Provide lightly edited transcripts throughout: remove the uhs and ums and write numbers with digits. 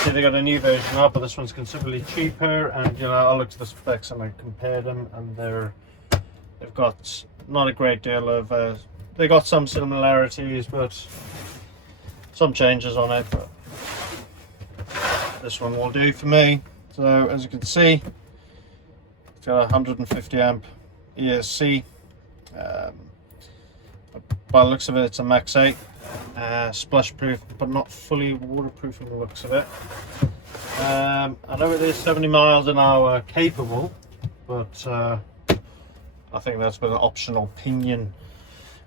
obviously they got a new version up, but this one's considerably cheaper. And you know, I looked at the specs and I compared them, and they've got not a great deal of. They got some similarities, but some changes on it. But this one will do for me. So as you can see, it's got a 150 amp ESC. By the looks of it, it's a Max 8, splash proof, but not fully waterproof in the looks of it. I know it is 70 miles an hour capable, but I think that's with an optional pinion.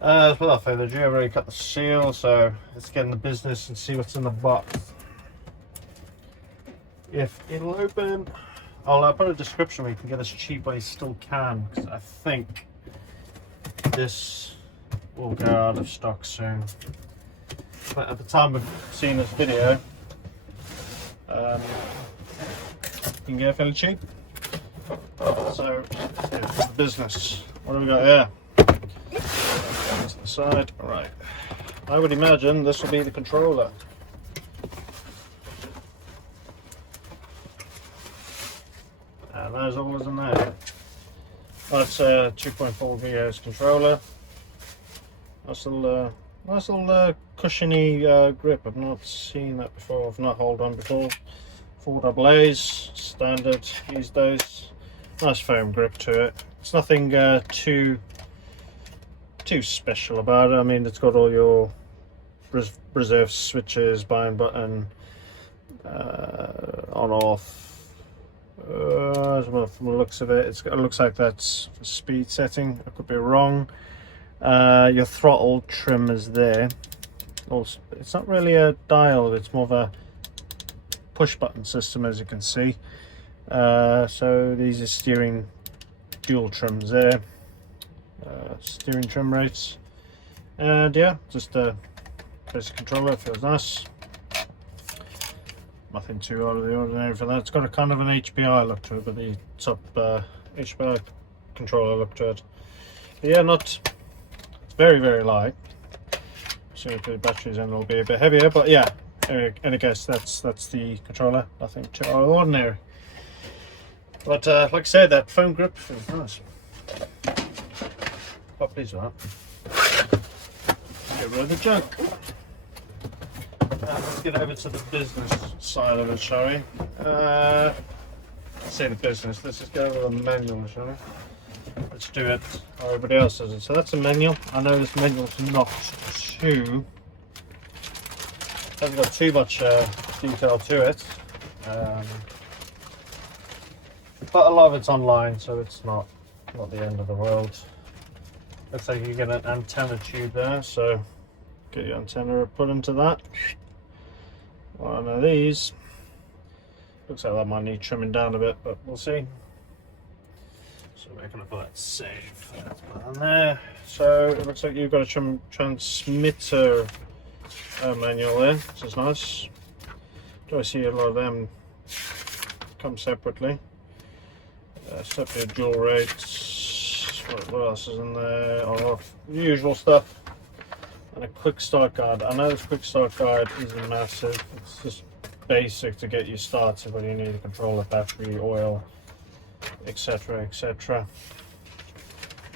Without further ado, I've already cut the seal, so let's get in the business and see what's in the box. If it'll open, I'll put a description where you can get as cheap as you still can, because I think this will go out of stock soon. But at the time of seeing this video, you can get it fairly cheap. So here's the business. What have we got here? To the side. Alright. I would imagine this will be the controller. And there's all that's in there. That's a 2.4 VHS controller. Nice little cushiony grip. I've not seen that before. I've not held on before. 4 AA's, standard these days. Nice foam grip to it. It's nothing too special about it. I mean, it's got all your reserve switches, bind button, on off. From the looks of it, it looks like that's for speed setting. I could be wrong. Your throttle trim is there. Also, it's not really a dial, it's more of a push button system, as you can see. So these are steering dual trims there, steering trim rates, and yeah, just a basic controller. Feels nice. Nothing too out of the ordinary for that. It's got a kind of an HPI look to it, but the top HPI controller look to it. But yeah, it's very, very light. So if the batteries in, it'll be a bit heavier, but yeah, any guess, that's the controller. Nothing too out of the ordinary. But like I said, that foam grip feels nice. Quite pleased with that. Get rid of the junk. Let's get over to the business side of it, shall we? Let's say the business. Let's just go over the manual, shall we? Let's do it how everybody else does it. So that's a manual. I know this manual's not hasn't got too much detail to it, but a lot of it's online, so it's not the end of the world. Looks like you get an antenna tube there, so get your antenna put into that. One of these. Looks like that might need trimming down a bit, but we'll see. So we're going to put that safe. That's on there. So it looks like you've got a transmitter manual there, which is nice. Do I see a lot of them come separately? Separate dual rates. What else is in there? Oh, the usual stuff. And a quick start guide. I know this quick start guide isn't massive. It's just basic to get you started when you need a controller, battery, oil, etc, etc.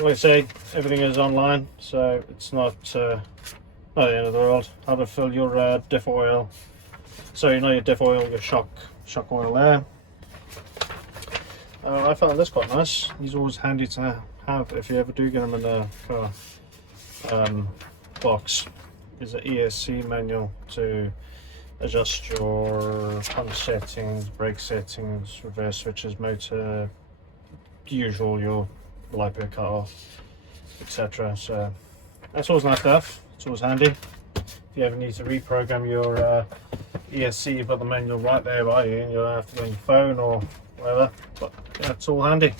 Like I say, everything is online, so it's not the end of the world. How to fill your diff oil. So you know your diff oil, your shock oil there. I found this quite nice. These are always handy to have if you ever do get them in a car. Box is an ESC manual to adjust your pump settings, brake settings, reverse switches, motor, usual, your Lipo cut off, etc. So that's always nice to have. It's always handy. If you ever need to reprogram your ESC, you've got the manual right there by you, and you don't have to go on your phone or whatever. But yeah, it's all handy.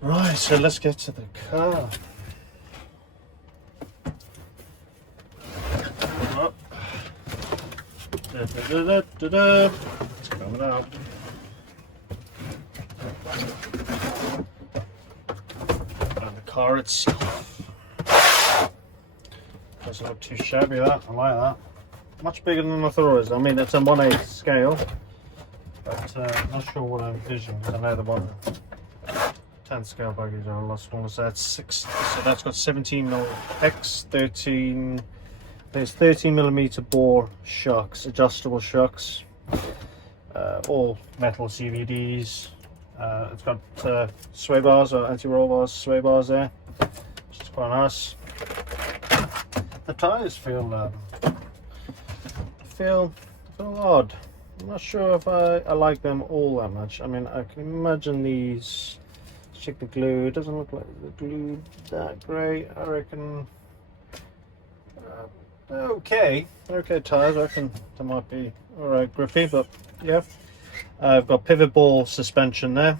Right, so let's get to the car. It's coming out. And the car itself doesn't look too shabby. That I like that. much bigger than I thought it was. I mean, it's a 1/8 scale, but I'm not sure what I envisioned. I know the 1/10 scale buggies are a lot smaller. So that's 6. So that's got 17 mil X 13. There's 13mm bore shocks, adjustable shocks, all metal CVDs. It's got sway bars or anti-roll bars, sway bars there, which is quite nice. The tyres feel odd. I'm not sure if I like them all that much. I mean, I can imagine these. Let's check the glue. It doesn't look like the glue that great. I reckon. Okay tyres. I reckon they might be alright grippy, but yeah. I've got pivot ball suspension there.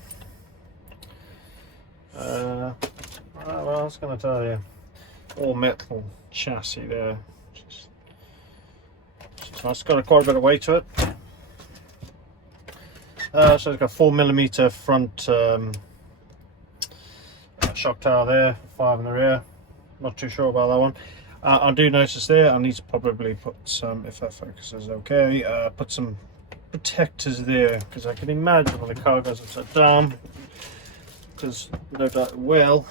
Well, I was going to tell you, all metal chassis there. It's got quite a bit of weight to it. So it's got 4mm front shock tower there, 5 in the rear. Not too sure about that one. I do notice there I need to probably put some, if that focuses okay, put some protectors there, because I can imagine when the car goes upside down, because no doubt it will.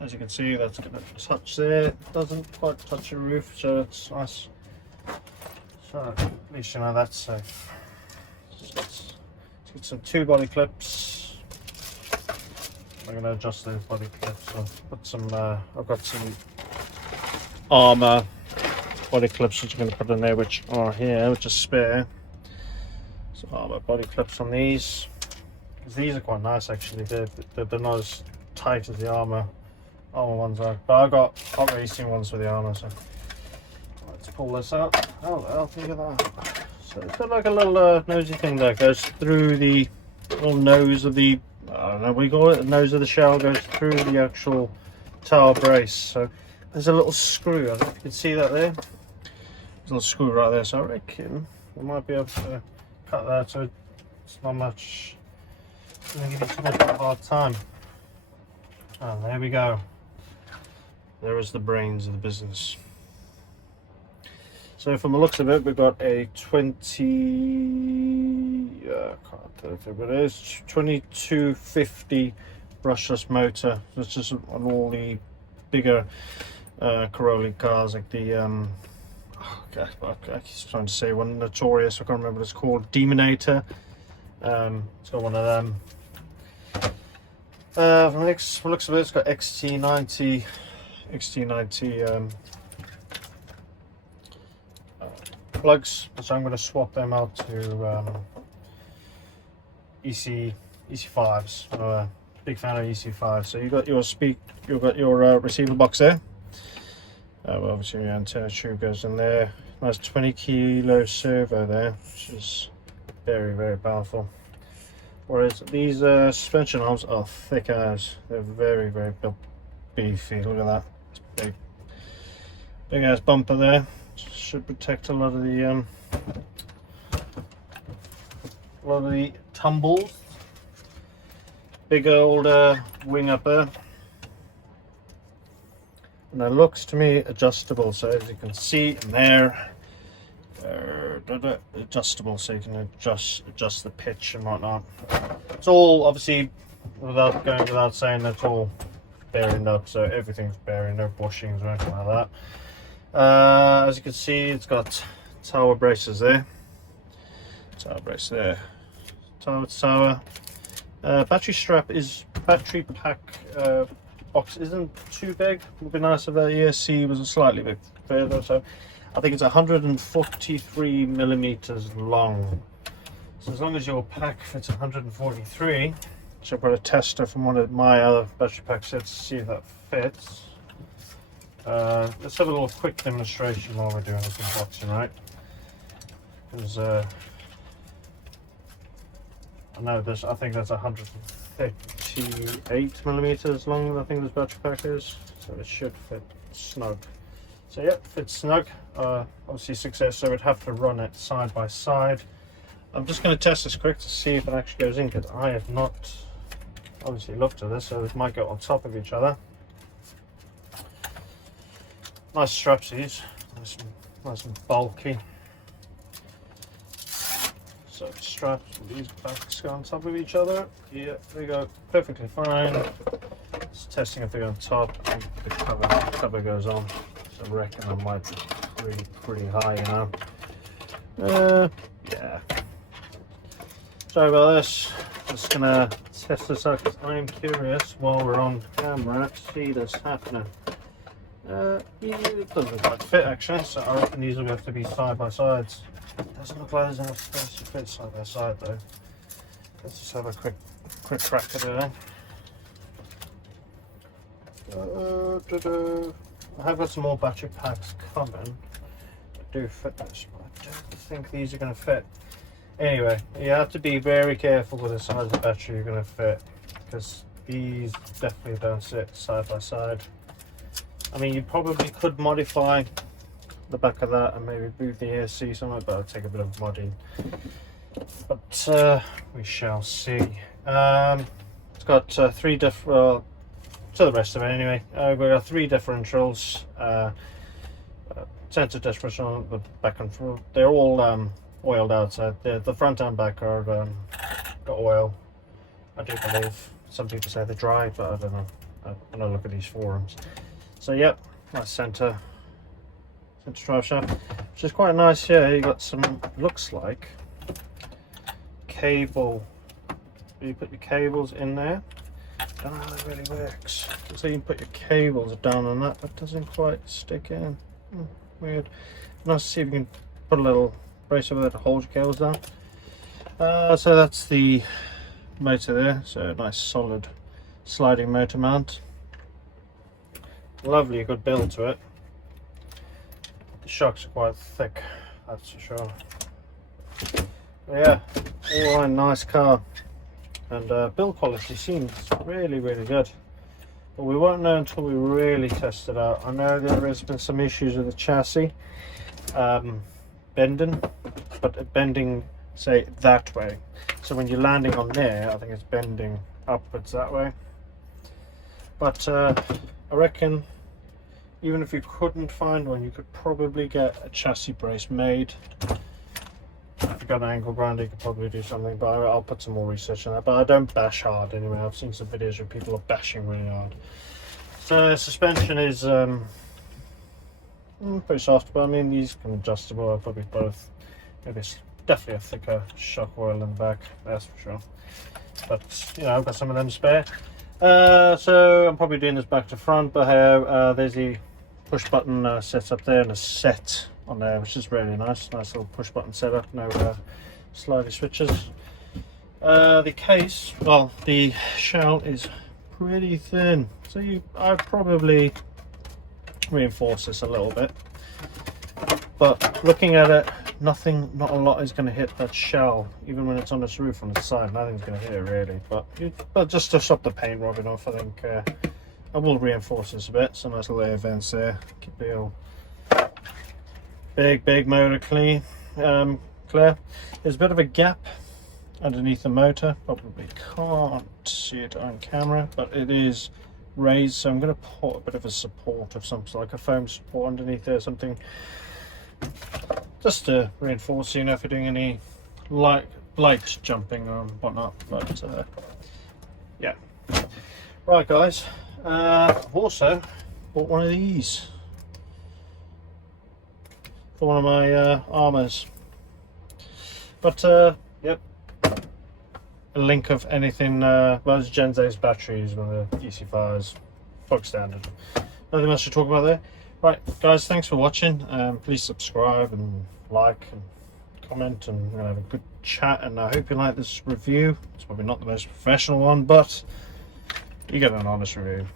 As you can see, that's going to touch there. It doesn't quite touch the roof, so it's nice. So at least you know that's safe. Let's get some 2 body clips. I'm going to adjust those body clips. So put some. I've got some ARRMA body clips which I'm going to put in there, which are here, which are spare. So ARRMA body clips on these. These are quite nice actually. They're not as tight as the ARRMA ones are, but I got hot racing ones with the ARRMA. So let's pull this out. Oh, look at that. So it's got like a little nosy thing that goes through the little nose of the, I don't know what you call it, the nose of the shell goes through the actual tower brace. So there's a little screw. I don't know if you can see that there. There's a little screw right there. So I reckon we might be able to cut that so it's not much. It's going to give you too much of a hard time. And there we go. There is the brains of the business. So from the looks of it, we've got a 2250 brushless motor. That's just on all the bigger Corolla cars, like the I keep trying to say one, Notorious, I can't remember what it's called, Demonator. It's got one of them. From the looks of it, it's got XT90 plugs, so I'm going to swap them out to EC5s. I'm a big fan of EC5. So you've got your receiver box there. Well, obviously your antenna tube goes in there. Nice 20 kilo servo there, which is very, very powerful. Whereas these suspension arms are thick as. They're very, very beefy. Look at that. It's big ass bumper there. Should protect a lot of the tumbles. Big old wing up there. And it looks to me adjustable, so as you can see in there, adjustable, so you can adjust the pitch and whatnot. It's all obviously, without saying, it's all bearing up, so everything's bearing, no bushings or anything like that. As you can see, it's got tower braces there, tower brace there, tower to tower. Battery strap is battery pack. Box isn't too big. It would be nice if that ESC was a slightly bit further. So I think it's 143 millimeters long. So as long as your pack fits 143, so I've got a tester from one of my other battery pack sets to see if that fits. Let's have a little quick demonstration while we're doing this unboxing, right? Because I think that's 138 millimeters long. I think this battery pack is, so it should fit snug. So yep, fits snug. Obviously success. So we'd have to run it side by side. I'm just going to test this quick to see if it actually goes in, because I have not obviously looked at this, so it might go on top of each other. Nice straps these, nice and bulky. So straps with these backs go on top of each other. Yeah, they go perfectly fine. Just testing if they go on top. I think the cover goes on. So I reckon I might be pretty high, you know. Yeah. Sorry about this. Just gonna test this out because I'm curious while we're on camera to see this happening. Yeah, it doesn't quite fit actually, so I reckon these will have to be side by sides. Doesn't look like there's enough space to fit side by side though. Let's just have a quick crack at it. I have got some more battery packs coming that do fit this, but I don't think these are going to fit. Anyway, you have to be very careful with the size of the battery you're going to fit, because these definitely don't sit side by side. I mean, you probably could modify the back of that and maybe move the ESC somewhere, but it'll take a bit of modding. But we shall see. It's got 3 different, to the rest of it anyway. We've got 3 differentials, center differential on the back and front. They're all oiled outside. The front and back are got oil. I do believe some people say they're dry, but I don't know. When I look at these forums. So yep, nice center drive shaft, which is quite nice. Yeah, you got some, looks like cable. You put your cables in there. Don't know how that really works. So you can put your cables down on that, but doesn't quite stick in. Weird. Nice to see if you can put a little brace over there to hold your cables down. So that's the motor there. So nice solid sliding motor mount. Lovely, good build to it. The shocks are quite thick, that's for sure. But yeah, all right, nice car. And build quality seems really good, but we won't know until we really test it out. I know there has been some issues with the chassis bending, but bending, say, that way. So when you're landing on there, I think it's bending upwards that way. But I reckon even if you couldn't find one, you could probably get a chassis brace made. If you've got an angle grinder, you could probably do something, but I'll put some more research on that. But I don't bash hard anyway. I've seen some videos where people are bashing really hard. So suspension is pretty soft, but I mean, these can adjustable. I'll probably both. Maybe it's definitely a thicker shock oil in the back, that's for sure. But you know, I've got some of them spare. So I'm probably doing this back to front, but there's the push button set up there and a set on there, which is really nice. Nice little push button setup, no slidey switches. The case, well, the shell is pretty thin, so I'd probably reinforce this a little bit. But looking at it, not a lot is going to hit that shell, even when it's on this roof on the side. Nothing's going to hit it really, but just to stop the paint rubbing off, I think I will reinforce this a bit. Some nice little air vents there, keep the old big motor clear. There's a bit of a gap underneath the motor, probably can't see it on camera, but it is raised, so I'm going to put a bit of a support of some sort, like a foam support underneath there, something just to reinforce, you know, if you're doing any light jumping or whatnot. But yeah, right guys, I've also bought one of these for one of my ARRMAs. But yep, a link of anything. Well, it's Gen Z's batteries, one of the DC5s, bog standard. Nothing much to talk about there. Right guys, thanks for watching. Please subscribe and like and comment, and we're gonna have a good chat, and I hope you like this review. It's probably not the most professional one, but you get an honest review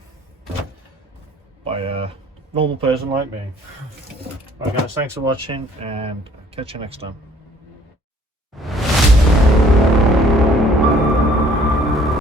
by a normal person like me. Right guys, thanks for watching, and catch you next time.